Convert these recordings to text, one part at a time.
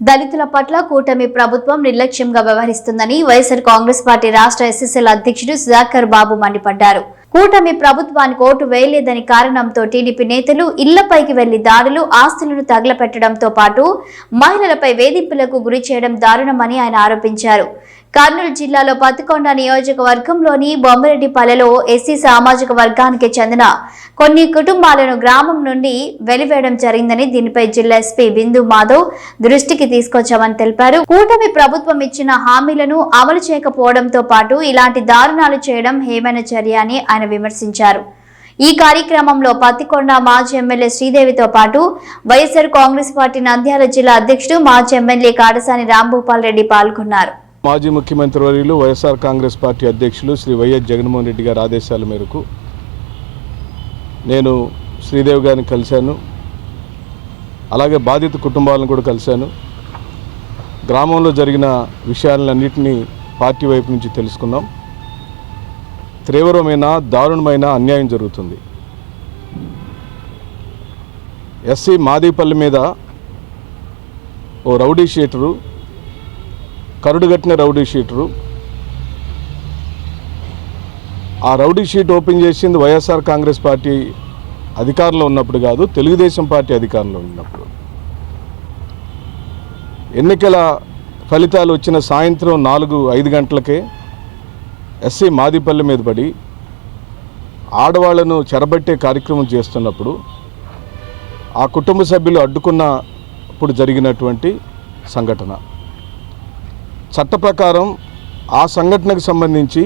దళితుల పట్ల కూటమి ప్రభుత్వం నిర్లక్ష్యంగా వ్యవహరిస్తుందని వైఎస్ఆర్ కాంగ్రెస్ పార్టీ రాష్ట్ర ఎస్ఎస్ఎల్ అధ్యక్షుడు సుధాకర్ బాబు మండిపడ్డారు. కూటమి ప్రభుత్వానికి ఓటు వేయలేదని కారణంతో టీడీపీ నేతలు ఇళ్ళపైకి వెళ్ళి దాడులు ఆస్తులను తగలపెట్టడంతో పాటు మహిళలపై వేధింపులకు గురి చేయడం దారుణమని ఆయన ఆరోపించారు. కర్నూలు జిల్లాలో పత్తికొండ నియోజకవర్గంలోని బొమ్మరెడ్డిపల్లెలో ఎస్సీ సామాజిక వర్గానికి చెందిన కొన్ని కుటుంబాలను గ్రామం నుండి వెలివేయడం జరిగిందని దీనిపై జిల్లా ఎస్పీ బిందు మాధవ్ దృష్టికి తీసుకొచ్చామని తెలిపారు. కూటమి ప్రభుత్వం ఇచ్చిన హామీలను అమలు చేయకపోవడంతో పాటు ఇలాంటి దారుణాలు చేయడం హేమైన చర్య అని ఆయన విమర్శించారు. ఈ కార్యక్రమంలో పత్తికొండ మాజీ ఎమ్మెల్యే శ్రీదేవితో పాటు వైఎస్ఆర్ కాంగ్రెస్ పార్టీ నంద్యాల జిల్లా అధ్యక్షుడు మాజీ ఎమ్మెల్యే కాడసాని రాంభూపాల్ రెడ్డి పాల్గొన్నారు. మాజీ ముఖ్యమంత్రి వర్యులు వైఎస్ఆర్ కాంగ్రెస్ పార్టీ అధ్యక్షులు శ్రీ వైఎస్ జగన్మోహన్ రెడ్డి గారి ఆదేశాల మేరకు నేను శ్రీదేవి గారిని కలిశాను. అలాగే బాధిత కుటుంబాలను కూడా కలిశాను. గ్రామంలో జరిగిన విషయాలన్నింటినీ పార్టీ వైపు నుంచి తెలుసుకున్నాం. తీవ్రమైన దారుణమైన అన్యాయం జరుగుతుంది. ఎస్సీ మాదేపల్లి మీద ఓ రౌడీ షీటరు కరుడుగట్టిన రౌడీ షీటరు. ఆ రౌడీ షీట్ ఓపెన్ చేసింది వైఎస్ఆర్ కాంగ్రెస్ పార్టీ అధికారంలో ఉన్నప్పుడు కాదు తెలుగుదేశం పార్టీ అధికారంలో ఉన్నప్పుడు. ఎన్నికల ఫలితాలు వచ్చిన సాయంత్రం నాలుగు ఐదు గంటలకే ఎస్సీ మాదిపల్లి మీద పడి ఆడవాళ్ళను చెరబట్టే కార్యక్రమం చేస్తున్నప్పుడు ఆ కుటుంబ సభ్యులు అడ్డుకున్నప్పుడు జరిగినటువంటి సంఘటన. చట్ట ప్రకారం ఆ సంఘటనకు సంబంధించి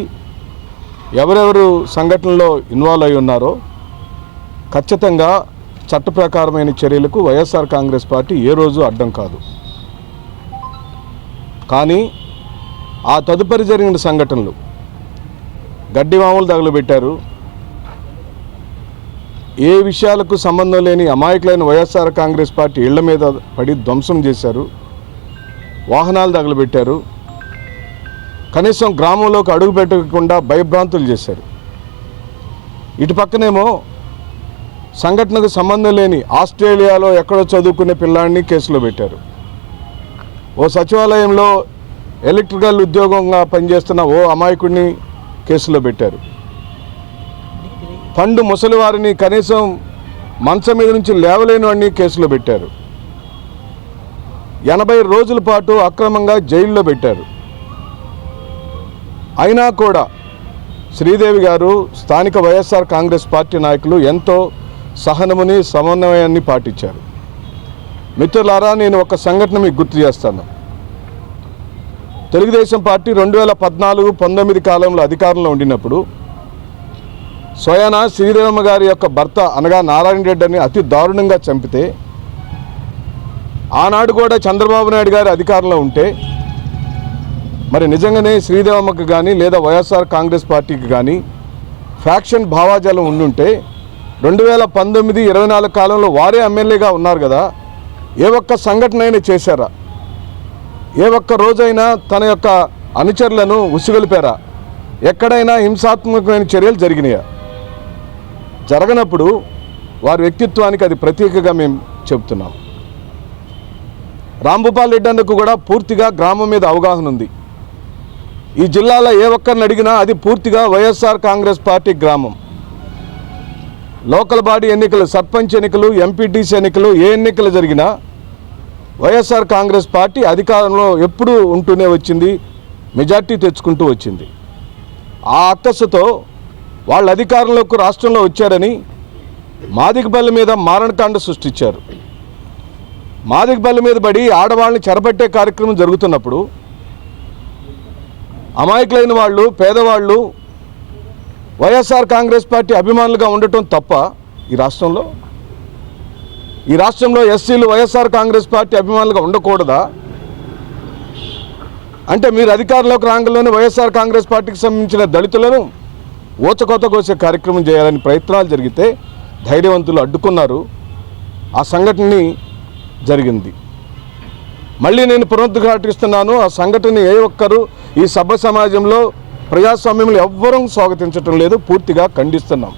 ఎవరెవరు సంఘటనలో ఇన్వాల్వ్ అయి ఉన్నారో ఖచ్చితంగా చట్ట ప్రకారమైన చర్యలకు వైఎస్ఆర్ కాంగ్రెస్ పార్టీ ఏ రోజు అడ్డం కాదు. కానీ ఆ తదుపరి జరిగిన సంఘటనలు గడ్డి మామూలు తగులబెట్టారు. ఏ విషయాలకు సంబంధం లేని అమాయకులైన వైఎస్ఆర్ కాంగ్రెస్ పార్టీ ఇళ్ళ మీద పడి ధ్వంసం చేశారు. వాహనాలు తగలబెట్టారు. కనీసం గ్రామంలోకి అడుగు పెట్టకుండా భయభ్రాంతులు చేశారు. ఇటు పక్కనేమో సంఘటనకు సంబంధం లేని ఆస్ట్రేలియాలో ఎక్కడో చదువుకునే పిల్లాడిని కేసులో పెట్టారు. ఓ సచివాలయంలో ఎలక్ట్రికల్ ఉద్యోగంగా పనిచేస్తున్న ఓ అమాయకుడిని కేసులో పెట్టారు. పండు ముసలివారిని కనీసం మంచం మీద నుంచి లేవలేని వాడిని కేసులో పెట్టారు. ఎనభై రోజుల పాటు అక్రమంగా జైల్లో పెట్టారు. అయినా కూడా శ్రీదేవి గారు స్థానిక వైఎస్ఆర్ కాంగ్రెస్ పార్టీ నాయకులు ఎంతో సహనముని సమన్వయాన్ని పాటించారు. మిత్రులారా నేను ఒక సంఘటన మీకు గుర్తు చేస్తాను. తెలుగుదేశం పార్టీ రెండు వేల పద్నాలుగు పంతొమ్మిది కాలంలో అధికారంలో ఉండినప్పుడు స్వయాన శ్రీదేవమ్మ గారి యొక్క భర్త అనగా నారాయణ రెడ్డిని అతి దారుణంగా చంపితే ఆనాడు కూడా చంద్రబాబు నాయుడు గారి అధికారంలో ఉంటే మరి నిజంగానే శ్రీదేవమ్మకు కానీ లేదా వైఎస్ఆర్ కాంగ్రెస్ పార్టీకి కానీ ఫ్యాక్షన్ భావాజాలం ఉండుంటే రెండు వేల పంతొమ్మిది ఇరవై నాలుగు కాలంలో వారే ఎమ్మెల్యేగా ఉన్నారు కదా ఏ ఒక్క సంఘటన అయినా చేశారా? ఏ ఒక్క రోజైనా తన యొక్క అనుచరులను ఉసిగొలిపారా? ఎక్కడైనా హింసాత్మకమైన చర్యలు జరిగినాయా? జరగనప్పుడు వారి వ్యక్తిత్వానికి అది ప్రతీకగా మేము చెబుతున్నాం. రాంభూపాల్ రెడ్డి అన్నకు కూడా పూర్తిగా గ్రామం మీద అవగాహన ఉంది. ఈ జిల్లాలో ఏ ఒక్కరిని అడిగినా అది పూర్తిగా వైఎస్ఆర్ కాంగ్రెస్ పార్టీ గ్రామం. లోకల్ బాడీ ఎన్నికలు సర్పంచ్ ఎన్నికలు ఎంపీటీసీ ఎన్నికలు ఏ ఎన్నికలు జరిగినా వైఎస్ఆర్ కాంగ్రెస్ పార్టీ అధికారంలో ఎప్పుడూ ఉంటూనే వచ్చింది మెజార్టీ తెచ్చుకుంటూ వచ్చింది. ఆ అక్కసుతో వాళ్ళ అధికారంలోకి రాష్ట్రంలో వచ్చారని మాదిగపల్లి మీద మారణకాండ సృష్టించారు. మాదిగపల్లి మీద పడి ఆడవాళ్ళని చెరబట్టే కార్యక్రమం జరుగుతున్నప్పుడు అమాయకులైన వాళ్ళు పేదవాళ్ళు వైఎస్ఆర్ కాంగ్రెస్ పార్టీ అభిమానులుగా ఉండటం తప్ప ఈ రాష్ట్రంలో ఈ రాష్ట్రంలో ఎస్సీలు వైఎస్ఆర్ కాంగ్రెస్ పార్టీ అభిమానులుగా ఉండకూడదా? అంటే మీరు అధికారంలోకి రాగంలోనే వైఎస్ఆర్ కాంగ్రెస్ పార్టీకి సంబంధించిన దళితులను ఊచకోత కోసే కార్యక్రమం చేయాలని ప్రయత్నాలు జరిగితే ధైర్యవంతులు అడ్డుకున్నారు. ఆ సంఘటనని జరిగింది. మళ్ళీ నేను పునరుద్ఘాటిస్తున్నాను. ఆ సంఘటన ఏ ఒక్కరు ఈ సభ సమాజంలో ప్రజాస్వామ్యంలో ఎవ్వరూ స్వాగతించటం లేదు. పూర్తిగా ఖండిస్తున్నాం.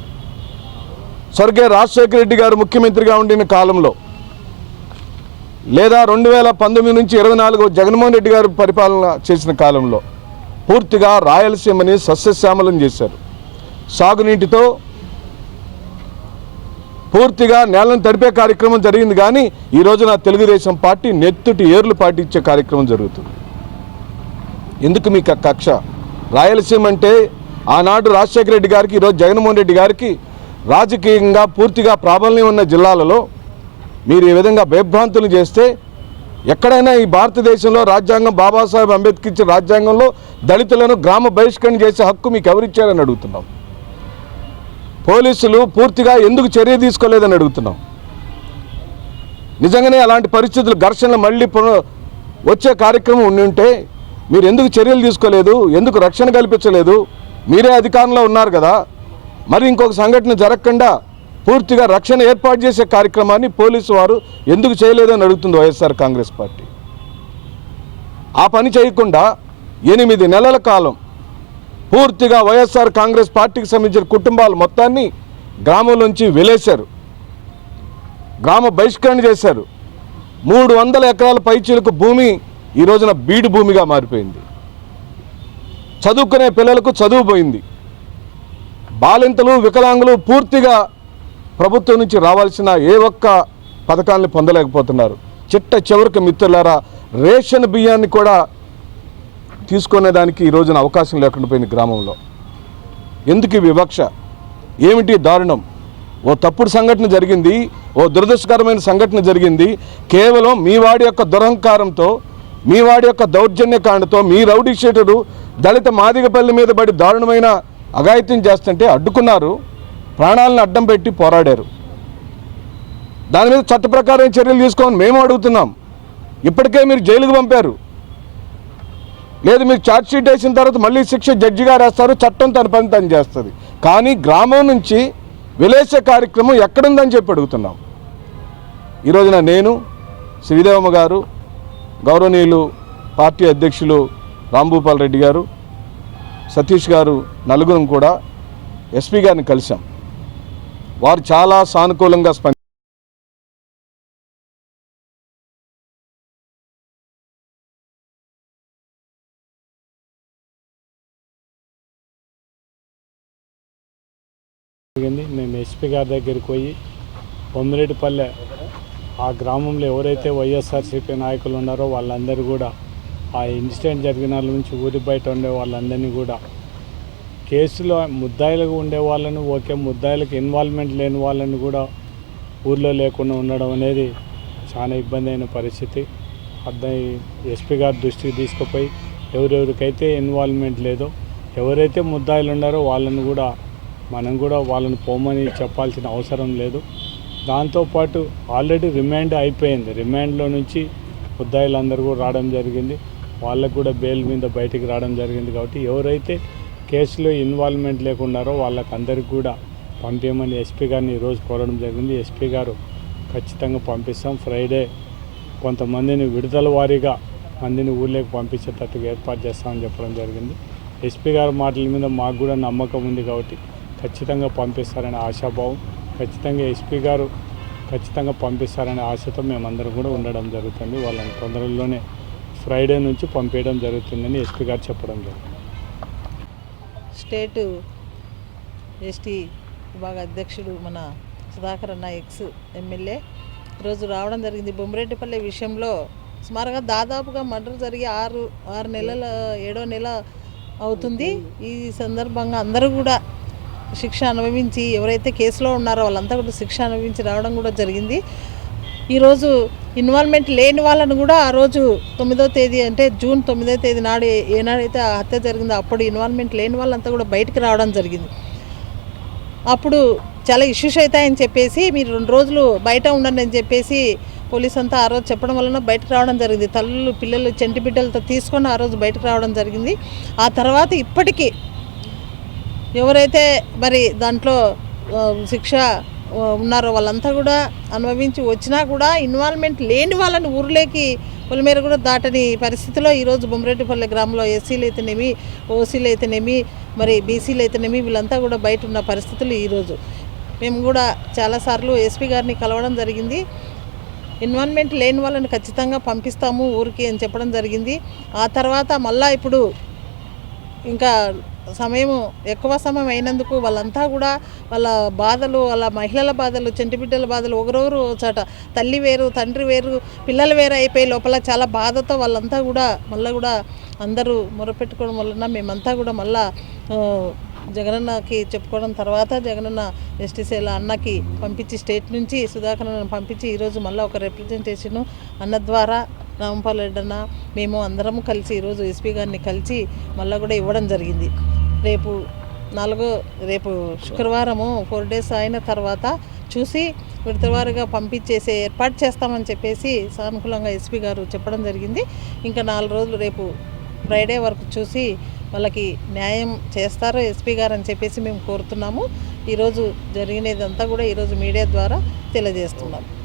స్వర్గీయ రాజశేఖర రెడ్డి గారు ముఖ్యమంత్రిగా ఉండిన కాలంలో లేదా రెండు వేల పంతొమ్మిది నుంచి ఇరవై నాలుగు జగన్మోహన్ రెడ్డి గారు పరిపాలన చేసిన కాలంలో పూర్తిగా రాయలసీమని సస్యశ్యామలం చేశారు. సాగునీటితో పూర్తిగా నేలను తడిపే కార్యక్రమం జరిగింది కానీ ఈ రోజున తెలుగుదేశం పార్టీ నెత్తుటి ఏర్లు పాటించే కార్యక్రమం జరుగుతుంది. ఎందుకు మీకు కక్ష? రాయలసీమ అంటే ఆనాడు రాజశేఖర రెడ్డి గారికి ఈరోజు జగన్మోహన్ రెడ్డి గారికి రాజకీయంగా పూర్తిగా ప్రాబల్యం ఉన్న జిల్లాలలో మీరు ఈ విధంగా భయభ్రాంతులు చేస్తే ఎక్కడైనా ఈ భారతదేశంలో రాజ్యాంగం బాబాసాహెబ్ అంబేద్కర్ ఇచ్చిన రాజ్యాంగంలో దళితులను గ్రామ బహిష్కరణ చేసే హక్కు మీకు ఎవరిచ్చారని అడుగుతున్నాం. పోలీసులు పూర్తిగా ఎందుకు చర్య తీసుకోలేదని అడుగుతున్నాం. నిజంగానే అలాంటి పరిస్థితులు ఘర్షణలు మళ్ళీ పున- వచ్చే కార్యక్రమం ఉండి ఉంటే మీరు ఎందుకు చర్యలు తీసుకోలేదు ఎందుకు రక్షణ కల్పించలేదు? మీరే అధికారంలో ఉన్నారు కదా. మరి ఇంకొక సంఘటన జరగకుండా పూర్తిగా రక్షణ ఏర్పాటు చేసే కార్యక్రమాన్ని పోలీసు వారు ఎందుకు చేయలేదని అడుగుతుంది వైఎస్ఆర్ కాంగ్రెస్ పార్టీ. ఆ పని చేయకుండా ఎనిమిది నెలల కాలం పూర్తిగా వైఎస్ఆర్ కాంగ్రెస్ పార్టీకి సంబంధించిన కుటుంబాలు మొత్తాన్ని గ్రామం నుంచి వెలేశారు. గ్రామ బహిష్కరణ చేశారు. మూడు వందల ఎకరాల పైచీలకు భూమి ఈ రోజున బీడు భూమిగా మారిపోయింది. చదువుకునే పిల్లలకు చదువు పోయింది. బాలింతలు వికలాంగులు పూర్తిగా ప్రభుత్వం నుంచి రావాల్సిన ఏ ఒక్క పథకాలను పొందలేకపోతున్నారు. చిట్ట చివరికి మిత్రులారా రేషన్ బియ్యాన్ని కూడా తీసుకునేదానికి ఈ రోజున అవకాశం లేకుండా పోయింది గ్రామంలో. ఎందుకు వివక్ష? ఏమిటి దారుణం? ఓ తప్పుడు సంఘటన జరిగింది ఓ దురదృష్టకరమైన సంఘటన జరిగింది. కేవలం మీ వాడి యొక్క దురహంకారంతో మీ వాడి యొక్క దౌర్జన్య కాండతో మీ రౌడీ షీటరు దళిత మాదిగపల్లి మీద పడి దారుణమైన అఘాయిత్యం చేస్తుంటే అడ్డుకున్నారు ప్రాణాలను అడ్డం పెట్టి పోరాడారు. దాని మీద చట్ట ప్రకారం చర్యలు తీసుకోమని మేము అడుగుతున్నాం. ఇప్పటికే మీరు జైలుకు పంపారు. లేదు మీకు ఛార్జ్షీట్ వేసిన తర్వాత మళ్ళీ శిక్ష జడ్జి గారు వేస్తారు చట్టం తన పని తను చేస్తుంది. కానీ గ్రామం నుంచి విలేసే కార్యక్రమం ఎక్కడుందని చెప్పి అడుగుతున్నాం. ఈ రోజున నేను శ్రీదేవమ్మ గారు గౌరవనీయులు పార్టీ అధ్యక్షులు రాంభూపాల్ రెడ్డి గారు సతీష్ గారు నలుగురం కూడా ఎస్పీ గారిని కలిశాం. వారు చాలా సానుకూలంగా స్పంది జరిగింది. మేము ఎస్పీ గారి దగ్గరికి పోయి పొమ్మిరెడ్డిపల్లె ఆ గ్రామంలో ఎవరైతే వైఎస్ఆర్సీపీ నాయకులు ఉన్నారో వాళ్ళందరూ కూడా ఆ ఇన్సిడెంట్ జరిగిన వాళ్ళ నుంచి ఊరి బయట ఉండే వాళ్ళందరినీ కూడా కేసులో ముద్దాయిలుగా ఉండే వాళ్ళను ఓకే ముద్దాయిలకు ఇన్వాల్వ్మెంట్ లేని వాళ్ళని కూడా ఊర్లో లేకుండా ఉండడం అనేది చాలా ఇబ్బంది అయిన పరిస్థితి. అర్థం ఎస్పీ గారి దృష్టికి తీసుకుపోయి ఎవరెవరికైతే ఇన్వాల్వ్మెంట్ లేదో ఎవరైతే ముద్దాయిలు ఉన్నారో వాళ్ళని కూడా మనం కూడా వాళ్ళని పోమని చెప్పాల్సిన అవసరం లేదు. దాంతోపాటు ఆల్రెడీ రిమాండ్ అయిపోయింది. రిమాండ్లో నుంచి ముద్దాయిలందరూ కూడా రావడం జరిగింది. వాళ్ళకు కూడా బెయిల్ మీద బయటికి రావడం జరిగింది కాబట్టి ఎవరైతే కేసులో ఇన్వాల్వ్మెంట్ లేకున్నారో వాళ్ళకి అందరికీ కూడా పంపించమని ఎస్పీ గారిని ఈరోజు కోరడం జరిగింది. ఎస్పీ గారు ఖచ్చితంగా పంపిస్తాం. ఫ్రైడే కొంతమందిని విడుదల వారీగా మందిని ఊళ్ళోకి పంపించేటట్టుగా ఏర్పాటు చేస్తామని చెప్పడం జరిగింది. ఎస్పీ గారి మాటల మీద మాకు కూడా నమ్మకం ఉంది కాబట్టి ఖచ్చితంగా పంపిస్తారనే ఆశాభావం ఖచ్చితంగా ఎస్పీ గారు ఖచ్చితంగా పంపిస్తారనే ఆశతో మేమందరం కూడా ఉండడం జరుగుతుంది. వాళ్ళని తొందరలోనే ఫ్రైడే నుంచి పంపించడం జరుగుతుందని ఎస్పీ గారు చెప్పడం జరిగింది. స్టేటు ఎస్టీ విభాగ అధ్యక్షుడు మన సుధాకర్ అన్న ఎక్స్ ఎమ్మెల్యే ఈరోజు రావడం జరిగింది. బొమ్మిరెడ్డిపల్లి విషయంలో సుమారుగా దాదాపుగా మర్డర్ జరిగి ఆరు ఆరు నెలల ఏడో నెల అవుతుంది. ఈ సందర్భంగా అందరూ కూడా శిక్ష అనుభవించి ఎవరైతే కేసులో ఉన్నారో వాళ్ళంతా కూడా శిక్ష అనుభవించి రావడం కూడా జరిగింది. ఈరోజు ఇన్వాల్వ్మెంట్ లేని వాళ్ళను కూడా ఆ రోజు తొమ్మిదో తేదీ అంటే జూన్ తొమ్మిదో తేదీ నాడు ఏనాడైతే ఆ హత్య జరిగిందో అప్పుడు ఇన్వాల్వ్మెంట్ లేని వాళ్ళంతా కూడా బయటకు రావడం జరిగింది. అప్పుడు చాలా ఇష్యూస్ అవుతాయని చెప్పేసి మీరు రెండు రోజులు బయట ఉండండి అని చెప్పేసి పోలీస్ అంతా ఆ రోజు చెప్పడం వలన బయటకు రావడం జరిగింది. తల్లులు పిల్లలు చెంటి బిడ్డలతో తీసుకొని ఆ రోజు బయటకు రావడం జరిగింది. ఆ తర్వాత ఇప్పటికీ ఎవరైతే మరి దాంట్లో శిక్ష ఉన్నారో వాళ్ళంతా కూడా అనుభవించి వచ్చినా కూడా ఇన్వాల్వ్మెంట్ లేని వాళ్ళని ఊర్లోకి పొలిమేర కూడా దాటని పరిస్థితిలో ఈరోజు బొమ్మరెడ్డిపల్లి గ్రామంలో ఎస్సీలు అయితేనేమి ఓసీలు అయితేనేమి మరి బీసీలు అయితేనేమి వీళ్ళంతా కూడా బయట ఉన్న పరిస్థితులు ఈరోజు. మేము కూడా చాలాసార్లు ఎస్పీ గారిని కలవడం జరిగింది. ఇన్వాల్వ్మెంట్ లేని వాళ్ళని ఖచ్చితంగా పంపిస్తాము ఊరికి అని చెప్పడం జరిగింది. ఆ తర్వాత మళ్ళా ఇప్పుడు ఇంకా సమయం ఎక్కువ సమయం అయినందుకు వాళ్ళంతా కూడా వాళ్ళ బాధలు వాళ్ళ మహిళల బాధలు చంటిబిడ్డల బాధలు ఒకరొకరు చాట తల్లి వేరు తండ్రి వేరు పిల్లలు వేరు అయిపోయి లోపల చాలా బాధతో వాళ్ళంతా కూడా మళ్ళీ కూడా అందరూ మొరపెట్టుకోవడం వలన మేమంతా కూడా మళ్ళా జగనన్నకి చెప్పుకోవడం తర్వాత జగనన్న ఎస్టీసీల అన్నకి పంపించి స్టేట్ నుంచి సుధాకర్ పంపించి ఈరోజు మళ్ళీ ఒక రిప్రజెంటేషన్ అన్న ద్వారా రాంపాల్ రెడ్డి అన్న మేము అందరము కలిసి ఈరోజు ఎస్పీ గారిని కలిసి మళ్ళీ కూడా ఇవ్వడం జరిగింది. రేపు నాలుగో రేపు శుక్రవారము ఫోర్ డేస్ అయిన తర్వాత చూసి విడతవారుగా పంపించేసే ఏర్పాటు చేస్తామని చెప్పేసి సానుకూలంగా ఎస్పీ గారు చెప్పడం జరిగింది. ఇంకా నాలుగు రోజులు రేపు ఫ్రైడే వరకు చూసి వాళ్ళకి న్యాయం చేస్తారు ఎస్పీ గారు అని చెప్పేసి మేము కోరుతున్నాము. ఈరోజు జరిగినదంతా కూడా ఈరోజు మీడియా ద్వారా తెలియజేస్తున్నాము.